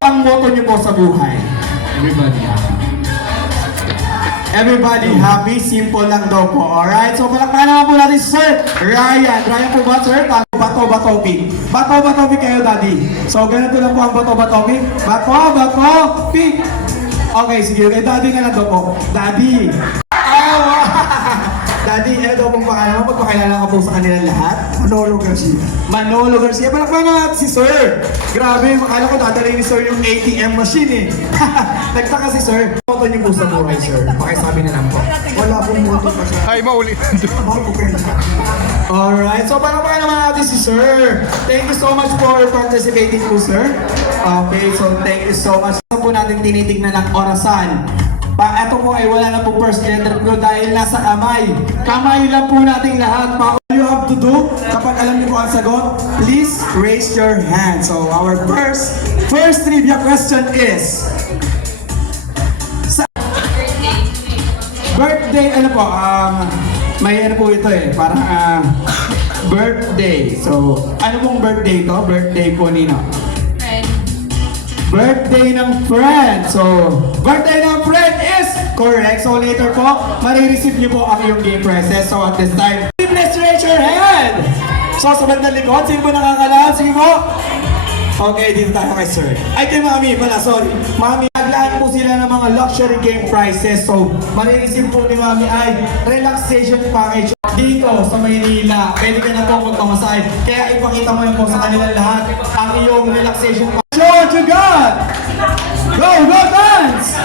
Ang motto niyo po sa buhay? Everybody happy. Everybody happy, simple lang daw po. Alright, so palakpakan naman po natin si Sir Ryan. Ryan po ba, Sir? Bato-batopi. Bato-batopi kayo, Daddy. So ganito lang po ang bato-batopi. Bato-batopi. Okay, sige. Okay, Daddy na lang daw po. Daddy. Daddy, ano daw pong pangalan mo? Pagpakilala ka po sa kanilang lahat. Manolo Garcia. Manolo Garcia. Palakpakan naman si Sir. Grabe, makala ko dadalhin ni Sir yung ATM machine eh. Nagtaka si Sir. Motto niyo po sa buhay, Sir. Pakisabi na lang po. Wala pong moto pa siya. Ay, mauli. Bago kayo na. Alright, so palakpakan naman natin si Sir. Thank you so much for participating po, Sir. Okay, so thank you so much. Ito po natin tinitignan ng orasan. Ito po ay wala na po first letter ko dahil nasa kamay. Kamay lang po nating lahat. All you have to do, kapag alam niyo po ang sagot, please raise your hand. So our first trivia question is, sa birthday, ano po, may ano po ito eh, parang birthday. So, ano pong birthday to? Birthday po nino? Birthday ng friend. So, birthday ng friend is correct. So, later po, marireceive niyo po ang iyong game prizes. So, at this time, please raise your hand. So, sa bandang likod, sino po nakakalaan? Sige po. Okay, dito tayo kay Sir. Ay, kay Mami pala, sorry. Mami, naglaan po sila ng mga luxury game prizes. So, marireceive po ni Mami ay relaxation package dito sa Maynila. Pwede ka na po magpamasahe. Kaya ipakita mo na po sa kanilang lahat ang iyong relaxation package. Show what you got! Go, go dance!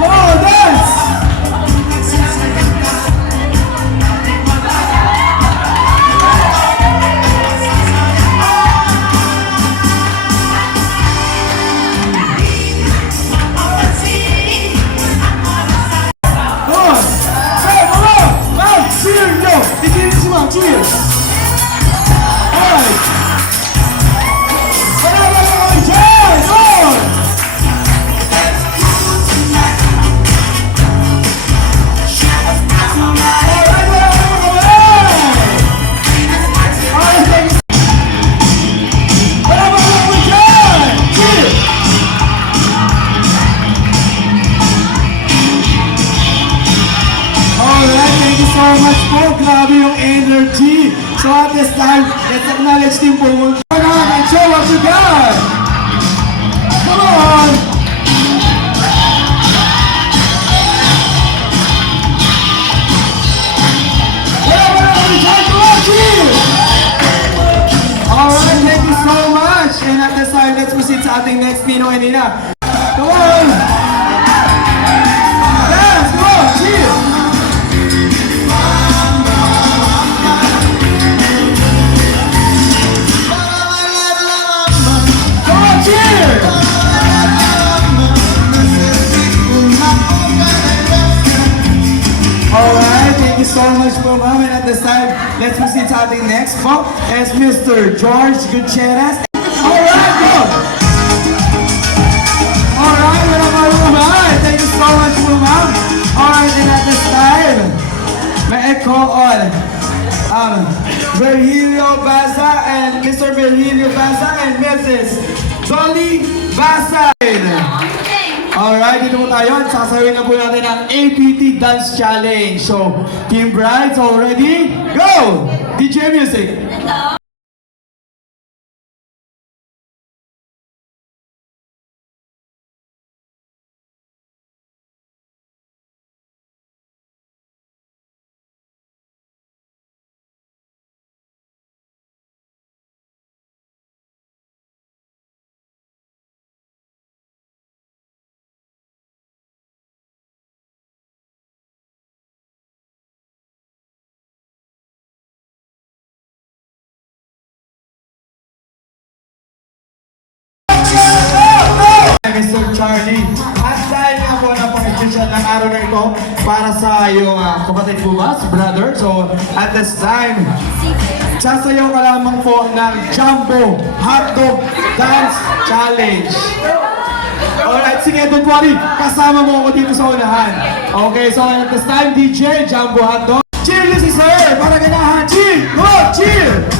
Go, dance! Cheers! Alright! Cheers! On! So much po, grabe yung energy. So at this time, let's acknowledge Team Pumul. Come on and show what you got. Come on. Alright, thank you so much. And at this time, let's proceed sa ating next Pino and Nina. Come on. Dance, come on, cheers. Alright, thank you so much po, ma'am. And at this time, let's proceed to our next po as Mr. George Gutierrez. Alright, go! Alright, alright, thank you so much po, ma'am. Alright, and at this time, may I call on Virgilio Baza and Mr. Virgilio Baza and Mrs. Dolly Baza. Alright, dito po tayo. Sasawin na po natin ang APT Dance Challenge. So, Team Brides, all ready? Go! DJ Music! Mr. Charlie. At dahil nga po na pang-espesyal ng araw na ito para sa iyong kapatid po ba, si brother. So, at this time, sasayaw ka lamang po ng Jumbo Hotdog Dance Challenge. Alright, sige, don't worry. Kasama mo ako dito sa unahan. Okay, so at this time, DJ Jumbo Hotdog. Cheer si sir! Para ganahan! Cheer! Go! Cheer!